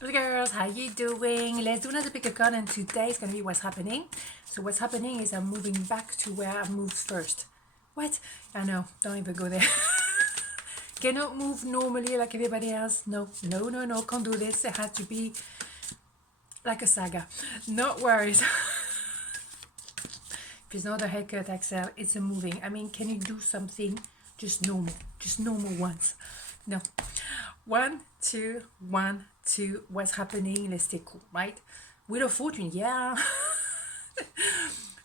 Hey girls, how you doing? Let's do another pick a card, and today is going to be what's happening. So what's happening is I'm moving back to where I moved first. What? I know, don't even go there. Cannot move normally like everybody else. No, no, no, no, can't do this. It has to be like a saga. No worries. If it's not a haircut, Axelle, it's a moving. I mean, can you do something just normal once? No. 1, 2, 1, 2. What's happening? Let's stay cool, right? Wheel of Fortune, yeah.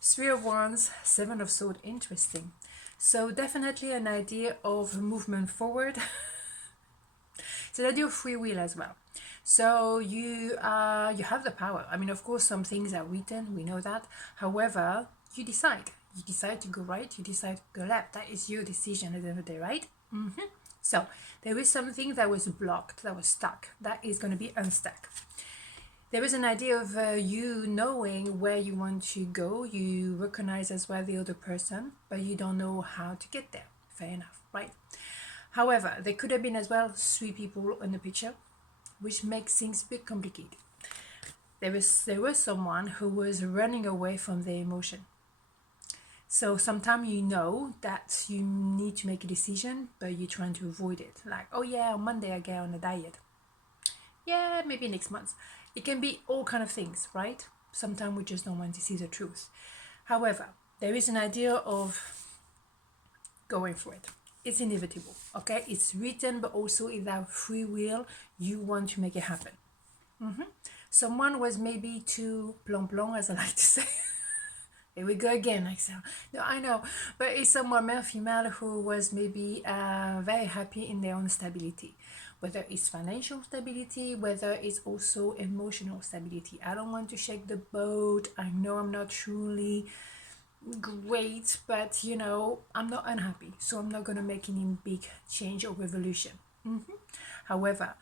3 of Wands, 7 of Swords, interesting. So definitely an idea of movement forward. It's an idea of free will as well. So you have the power. I mean, of course, some things are written. We know that. However, you decide. You decide to go right. You decide to go left. That is your decision at the end of the day, right? So there is something that was blocked, that was stuck. That is going to be unstuck. There is an idea of you knowing where you want to go. You recognize as well the other person, but you don't know how to get there. Fair enough, right? However, there could have been as well 3 people in the picture, which makes things a bit complicated. There was someone who was running away from their emotion. So sometimes you know that you need to make a decision, but you're trying to avoid it. Like, oh yeah, on Monday I get on a diet. Yeah, maybe next month. It can be all kind of things, right? Sometimes we just don't want to see the truth. However, there is an idea of going for it. It's inevitable, okay? It's written, but also without free will, you want to make it happen. Someone was maybe too plomb, as I like to say. Here we go again, Axelle. No, I know, but it's someone male, female, who was maybe very happy in their own stability, whether it's financial stability, whether it's also emotional stability. I don't want to shake the boat. I know I'm not truly great, but you know, I'm not unhappy, so I'm not going to make any big change or revolution. However,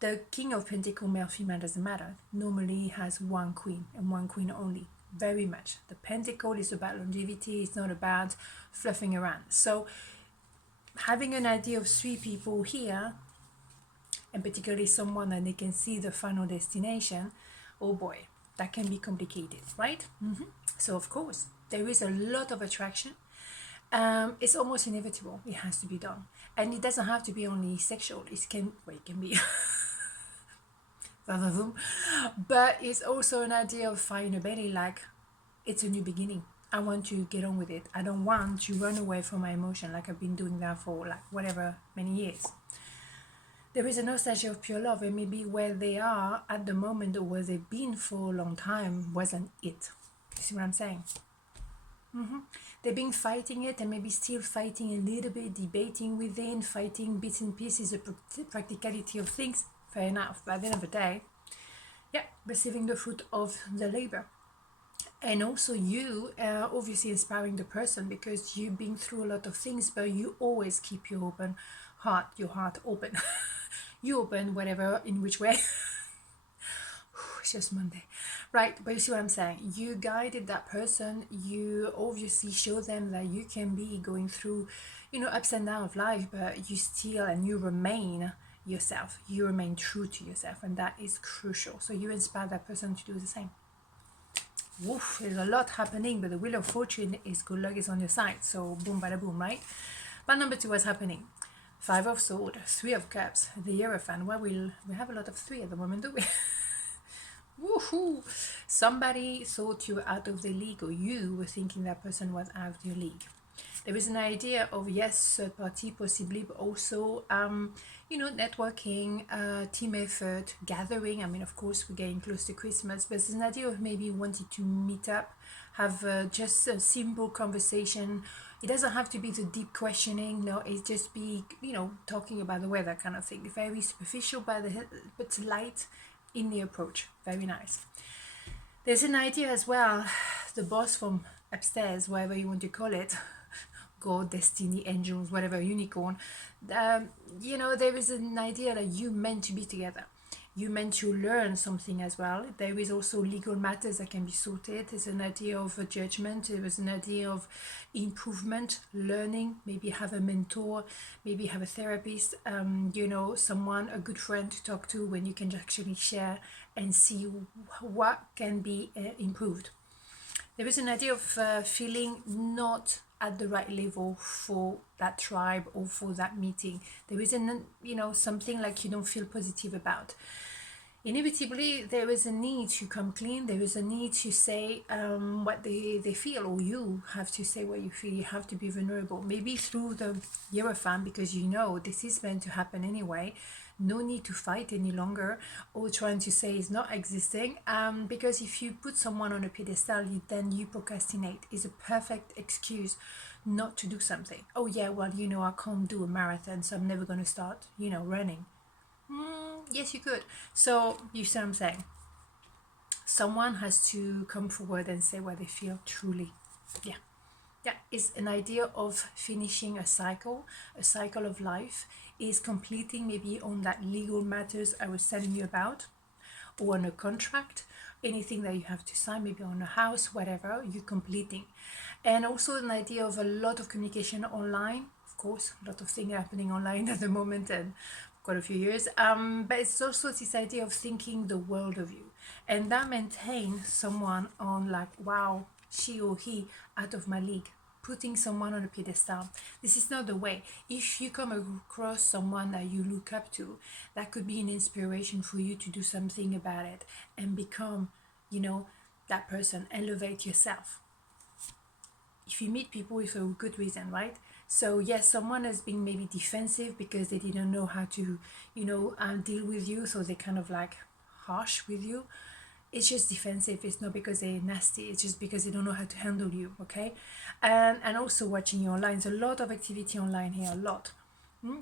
the King of Pentacles, male, female, doesn't matter. Normally has one queen and one queen only. Very much. The Pentacle is about longevity, it's not about fluffing around. So having an idea of 3 people here, and particularly someone that they can see the final destination, oh boy, that can be complicated, right? So of course, there is a lot of attraction. It's almost inevitable. It has to be done. And it doesn't have to be only sexual. It can be but it's also an idea of fire in a belly, like it's a new beginning. I want to get on with it. I don't want to run away from my emotion like I've been doing that for like whatever many years. There is a nostalgia of pure love, and maybe where they are at the moment or where they've been for a long time wasn't it. You see what I'm saying? They've been fighting it and maybe still fighting a little bit, debating within, fighting bits and pieces, the practicality of things. Fair enough. But at the end of the day, yeah, receiving the fruit of the labor. And also you obviously inspiring the person because you've been through a lot of things, but you always keep your heart open. You open whatever, in which way. It's just Monday, right? But you see what I'm saying? You guided that person. You obviously show them that you can be going through, you know, ups and downs of life, but you still and you remain yourself. You remain true to yourself, and that is crucial. So you inspire that person to do the same. Woof, there's a lot happening, but the Wheel of Fortune is good luck is on your side. So boom, bada boom, right? But number 2, what's happening? 5 of Swords, 3 of Cups, the Hierophant. Well, we have a lot of 3 at the moment, do we? Woohoo! Somebody thought you were out of the league, or you were thinking that person was out of your league. There is an idea of, yes, third party possibly, but also, you know, networking, team effort, gathering. I mean, of course, we're getting close to Christmas, but there's an idea of maybe wanting to meet up, have just a simple conversation. It doesn't have to be the deep questioning. No, it just be, you know, talking about the weather kind of thing. Very superficial, but light in the approach. Very nice. There's an idea as well, the boss from upstairs, whatever you want to call it, God, destiny, angels, whatever, unicorn. You know, there is an idea that you meant to be together. you're meant to learn something as well. There is also legal matters that can be sorted. There's an idea of a judgment. There was an idea of improvement, learning, maybe have a mentor, maybe have a therapist, someone, a good friend to talk to when you can actually share and see what can be improved. There is an idea of feeling not at the right level for that tribe or for that meeting. There is something like you don't feel positive about. Inevitably, there is a need to come clean. There is a need to say what they feel, or you have to say what you feel. You have to be vulnerable, maybe through the Hierophant, because this is meant to happen anyway. No need to fight any longer or trying to say it's not existing, because if you put someone on a pedestal, then you procrastinate. It's a perfect excuse not to do something. Oh yeah, well, I can't do a marathon, so I'm never going to start running. Yes, you could. So you see what I'm saying? Someone has to come forward and say what they feel truly. Yeah, it's an idea of finishing a cycle of life, is completing maybe on that legal matters I was telling you about, or on a contract, anything that you have to sign, maybe on a house, whatever, you're completing. And also an idea of a lot of communication online. Of course, a lot of things happening online at the moment, and quite a few years, but it's also this idea of thinking the world of you, and that maintains someone on like, wow, she or he out of my league, putting someone on a pedestal. This is not the way. If you come across someone that you look up to, that could be an inspiration for you to do something about it and become that person, elevate yourself. If you meet people with a good reason, right? So yes, someone has been maybe defensive because they didn't know how to, deal with you. So they kind of like harsh with you. It's just defensive. It's not because they're nasty. It's just because they don't know how to handle you. Okay. And also watching you online. There's a lot of activity online here. A lot.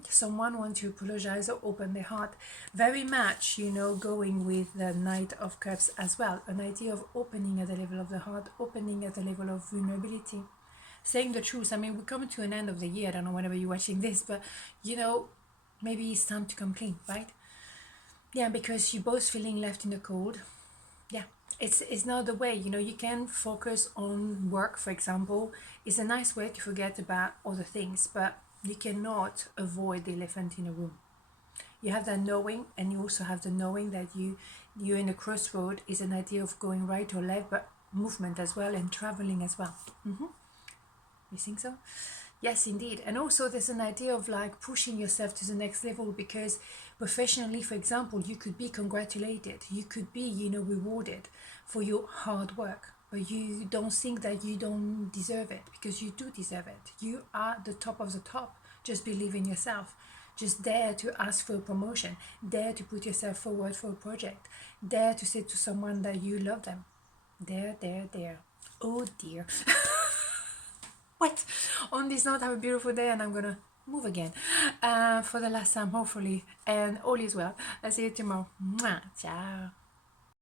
Someone wants to apologize or open their heart. Very much, going with the Knight of Cups as well. An idea of opening at the level of the heart, opening at the level of vulnerability. Saying the truth. I mean, we're coming to an end of the year. I don't know whenever you're watching this, but maybe it's time to come clean, right? Yeah, because you're both feeling left in the cold. Yeah, it's not the way. You can focus on work, for example. It's a nice way to forget about other things, but you cannot avoid the elephant in the room. You have that knowing, and you also have the knowing that you're in a crossroad. Is an idea of going right or left, but movement as well and traveling as well. You think so? Yes, indeed. And also there's an idea of like pushing yourself to the next level, because professionally, for example, you could be congratulated. You could be, rewarded for your hard work. But you don't think that you don't deserve it, because you do deserve it. You are the top of the top. Just believe in yourself. Just dare to ask for a promotion. Dare to put yourself forward for a project. Dare to say to someone that you love them. Dare. Oh dear. What? On this note, have a beautiful day, and I'm gonna move again for the last time, hopefully, and all is well. I'll see you tomorrow. Mwah. Ciao.